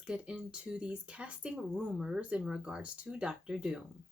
let's get into these casting rumors in regards to Dr. Doom.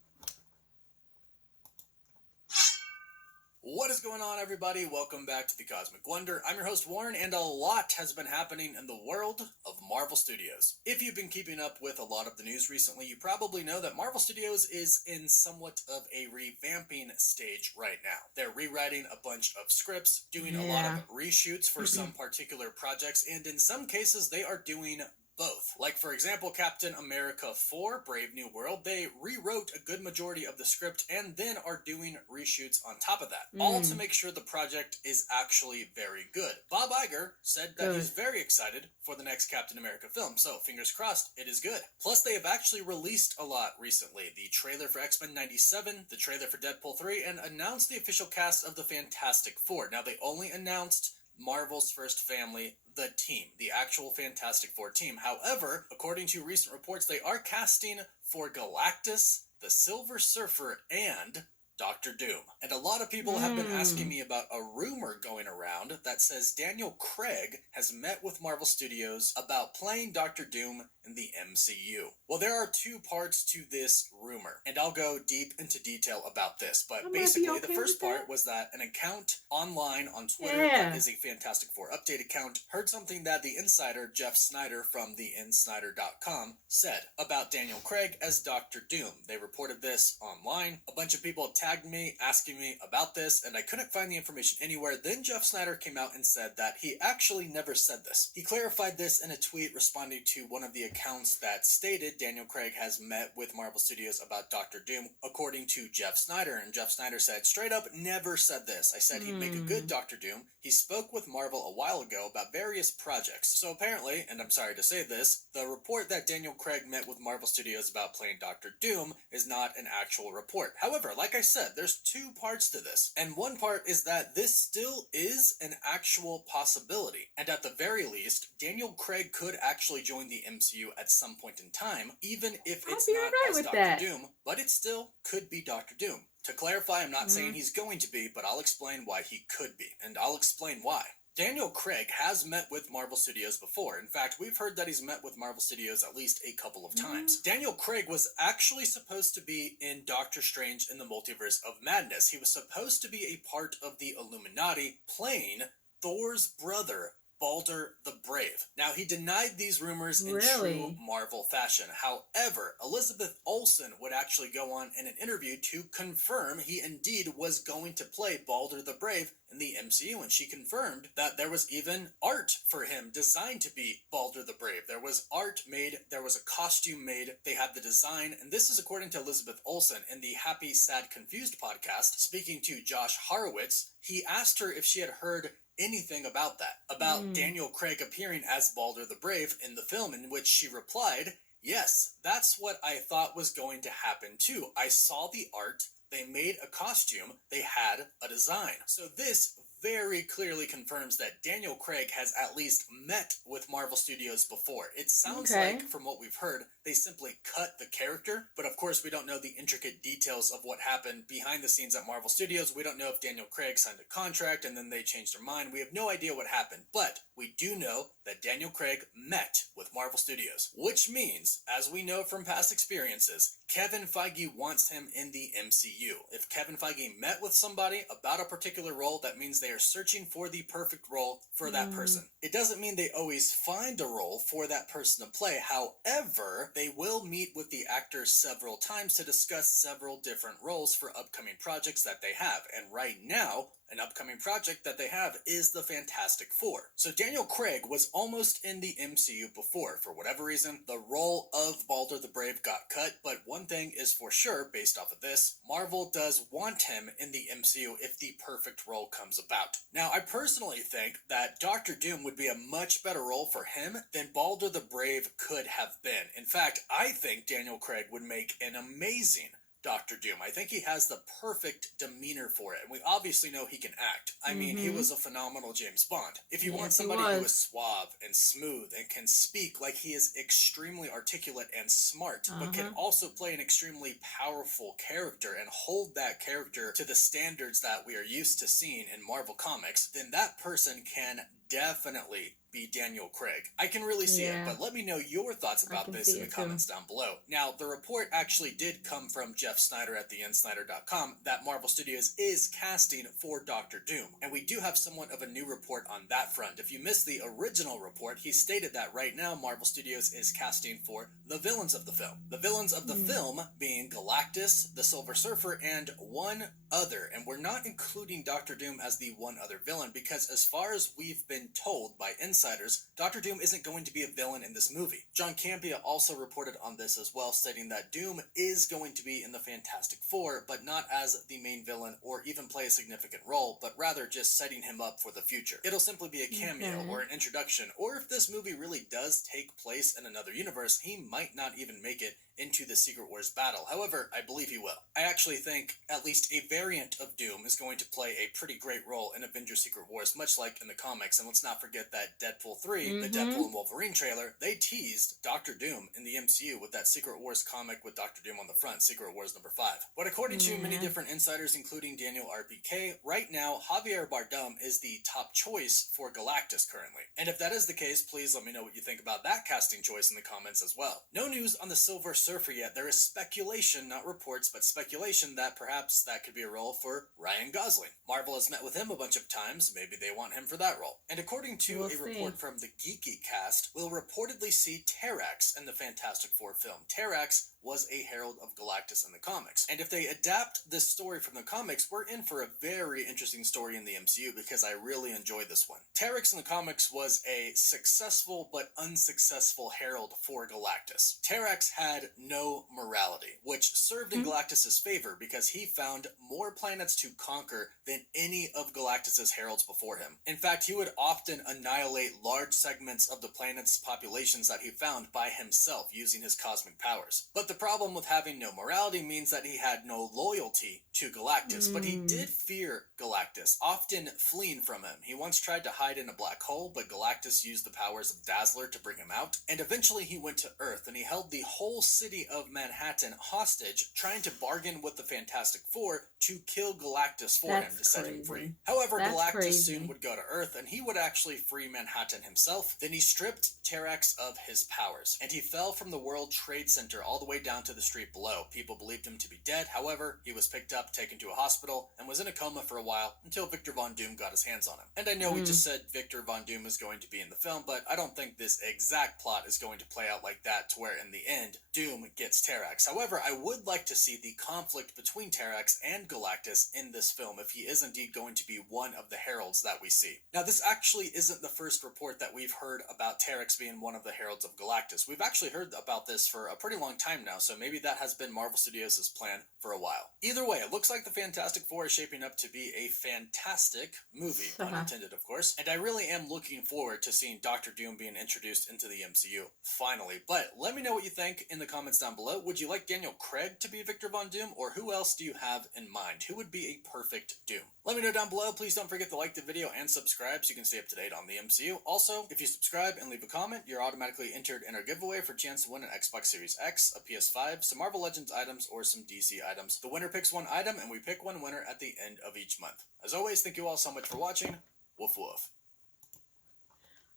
What is going on, everybody? Welcome back to the Cosmic Wonder. I'm your host, Warren, and a lot has been happening in the world of Marvel Studios. If you've been keeping up with a lot of the news recently, you probably know that Marvel Studios is in somewhat of a revamping stage right now. They're rewriting a bunch of scripts, doing a lot of reshoots for some particular projects, and in some cases, they are doing both. Like, for example, Captain America 4, Brave New World, they rewrote a good majority of the script and then are doing reshoots on top of that, all to make sure the project is actually very good. Bob Iger said that he's very excited for the next Captain America film, so fingers crossed, it is good. Plus, they have actually released a lot recently. The trailer for X-Men 97, the trailer for Deadpool 3, and announced the official cast of the Fantastic Four. Now, they only announced Marvel's first family, the team, the actual Fantastic Four team. However, according to recent reports, they are casting for Galactus, the Silver Surfer, and Dr. Doom. And a lot of people have been asking me about a rumor going around that says Daniel Craig has met with Marvel Studios about playing Dr. Doom in the MCU. Well, there are two parts to this rumor, and I'll go deep into detail about this, but basically the first part was that an account online on Twitter that is a Fantastic Four update account heard something that the insider Jeff Snyder from theinsider.com said about Daniel Craig as Dr. Doom. They reported this online. A bunch of people tagged me asking me about this, and I couldn't find the information anywhere. Then Jeff Snyder came out and said that he actually never said this. He clarified this in a tweet responding to one of the accounts that stated Daniel Craig has met with Marvel Studios about Dr. Doom, according to Jeff Snyder. And Jeff Snyder said, straight up, never said this. I said he'd make a good Dr. Doom. He spoke with Marvel a while ago about various projects. So apparently, and I'm sorry to say this, the report that Daniel Craig met with Marvel Studios about playing Dr. Doom is not an actual report. However, like I said, there's two parts to this. And one part is that this still is an actual possibility. And at the very least, Daniel Craig could actually join the MCU at some point in time, even if it's not as Dr. Doom, but it still could be Dr. Doom. To clarify, I'm not saying he's going to be, but I'll explain why he could be, and I'll explain why. Daniel Craig has met with Marvel Studios before. In fact, we've heard that he's met with Marvel Studios at least a couple of times. Daniel Craig was actually supposed to be in Doctor Strange in the Multiverse of Madness. He was supposed to be a part of the Illuminati, playing Thor's brother, Balder the Brave. Now, he denied these rumors in true Marvel fashion. However, Elizabeth Olsen would actually go on in an interview to confirm he indeed was going to play Balder the Brave in the MCU, and she confirmed that there was even art for him designed to be Balder the Brave. There was art made, there was a costume made, they had the design, and this is according to Elizabeth Olsen in the Happy, Sad, Confused podcast. Speaking to Josh Horowitz, he asked her if she had heard anything about that, about Daniel Craig appearing as Balder the Brave in the film, in which she replied, yes, that's what I thought was going to happen too. I saw the art, they made a costume, they had a design. So this very clearly confirms that Daniel Craig has at least met with Marvel Studios before. It sounds like, from what we've heard, they simply cut the character, but of course we don't know the intricate details of what happened behind the scenes at Marvel Studios. We don't know if Daniel Craig signed a contract and then they changed their mind. We have no idea what happened, but we do know that Daniel Craig met with Marvel Studios, which means, as we know from past experiences, Kevin Feige wants him in the MCU. If Kevin Feige met with somebody about a particular role, that means they are searching for the perfect role for that person. It doesn't mean they always find a role for that person to play. However, they will meet with the actor several times to discuss several different roles for upcoming projects that they have. And right now, an upcoming project that they have is the Fantastic Four. So Daniel Craig was almost in the MCU before. For whatever reason, the role of Balder the Brave got cut, but one thing is for sure, based off of this, Marvel does want him in the MCU if the perfect role comes about. Now, I personally think that Dr. Doom would be a much better role for him than Balder the Brave could have been. In fact, I think Daniel Craig would make an amazing Dr. Doom. I think he has the perfect demeanor for it, and we obviously know he can act. I mean, he was a phenomenal James Bond. If you want somebody who is suave and smooth and can speak like he is extremely articulate and smart, but can also play an extremely powerful character and hold that character to the standards that we are used to seeing in Marvel Comics, then that person can definitely be Daniel Craig. I can really see it, but let me know your thoughts about this in the comments down below. Now, the report actually did come from Jeff Snyder at theinsnyder.com that Marvel Studios is casting for Doctor Doom, and we do have somewhat of a new report on that front. If you missed the original report, he stated that right now Marvel Studios is casting for the villains of the film. The villains of the film being Galactus, the Silver Surfer, and one other, and we're not including Doctor Doom as the one other villain because as far as we've been told by insiders, Doctor Doom isn't going to be a villain in this movie. John Campea also reported on this as well, stating that Doom is going to be in the Fantastic Four, but not as the main villain or even play a significant role, but rather just setting him up for the future. It'll simply be a cameo or an introduction, or if this movie really does take place in another universe, he might not even make it into the Secret Wars battle. However, I believe he will. I actually think at least a variant of Doom is going to play a pretty great role in Avengers Secret Wars, much like in the comics. And let's not forget that Deadpool 3, the Deadpool and Wolverine trailer, they teased Doctor Doom in the MCU with that Secret Wars comic with Doctor Doom on the front, Secret Wars number 5. But according to many different insiders, including Daniel RPK, right now Javier Bardem is the top choice for Galactus currently. And if that is the case, please let me know what you think about that casting choice in the comments as well. No news on the Silver Surfer yet. There is speculation, not reports, but speculation that perhaps that could be a role for Ryan Gosling. Marvel has met with him a bunch of times. Maybe they want him for that role. And according to a report from the Geeky Cast, we'll reportedly see Terrax in the Fantastic Four film. Terrax was a herald of Galactus in the comics. And if they adapt this story from the comics, we're in for a very interesting story in the MCU because I really enjoyed this one. Terrax in the comics was a successful but unsuccessful herald for Galactus. Terrax had no morality, which served in Galactus's favor because he found more planets to conquer than any of Galactus's heralds before him. In fact, he would often annihilate large segments of the planet's populations that he found by himself using his cosmic powers. But the problem with having no morality means that he had no loyalty to Galactus, but he did fear Galactus, often fleeing from him. He once tried to hide in a black hole, but Galactus used the powers of Dazzler to bring him out, and eventually he went to Earth, and he held the whole city of Manhattan hostage, trying to bargain with the Fantastic Four to kill Galactus for him to set him free. However, Galactus soon would go to Earth, and he would actually free Manhattan himself. Then he stripped Terrax of his powers, and he fell from the World Trade Center all the way down to the street below. People believed him to be dead. However, he was picked up, taken to a hospital, and was in a coma for a while until Victor Von Doom got his hands on him. And I know we just said Victor Von Doom is going to be in the film, but I don't think this exact plot is going to play out like that to where in the end, Doom gets Terrax. However, I would like to see the conflict between Terrax and Galactus in this film if he is indeed going to be one of the heralds that we see. Now, this actually isn't the first report that we've heard about Terrax being one of the heralds of Galactus. We've actually heard about this for a pretty long time now, so maybe that has been Marvel Studios' plan for a while. Either way, it looks like the Fantastic Four is shaping up to be a fantastic movie, pun intended, of course, and I really am looking forward to seeing Doctor Doom being introduced into the MCU, finally. But let me know what you think in the comments down below. Would you like Daniel Craig to be Victor Von Doom, or who else do you have in mind? Who would be a perfect Doom? Let me know down below. Please don't forget to like the video and subscribe so you can stay up to date on the MCU. Also, if you subscribe and leave a comment, you're automatically entered in our giveaway for a chance to win an Xbox Series X, a PS5, some Marvel Legends items, or some DC items. The winner picks one item, and we pick one winner at the end of each month. As always, thank you all so much for watching. Woof woof.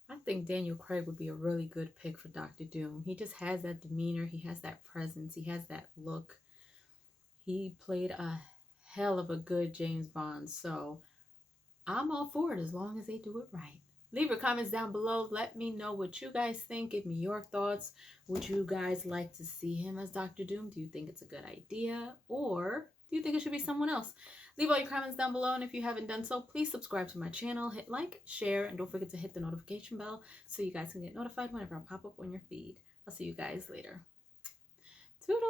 I think Daniel Craig would be a really good pick for Doctor Doom. He just has that demeanor. He has that presence. He has that look. He played a hell of a good James Bond. So I'm all for it as long as they do it right. Leave your comments down below. Let me know what you guys think. Give me your thoughts. Would you guys like to see him as Doctor Doom? Do you think it's a good idea? Or do you think it should be someone else? Leave all your comments down below, and if you haven't done so, please subscribe to my channel, hit like, share, and don't forget to hit the notification bell so you guys can get notified whenever I pop up on your feed. I'll see you guys later. Toodles!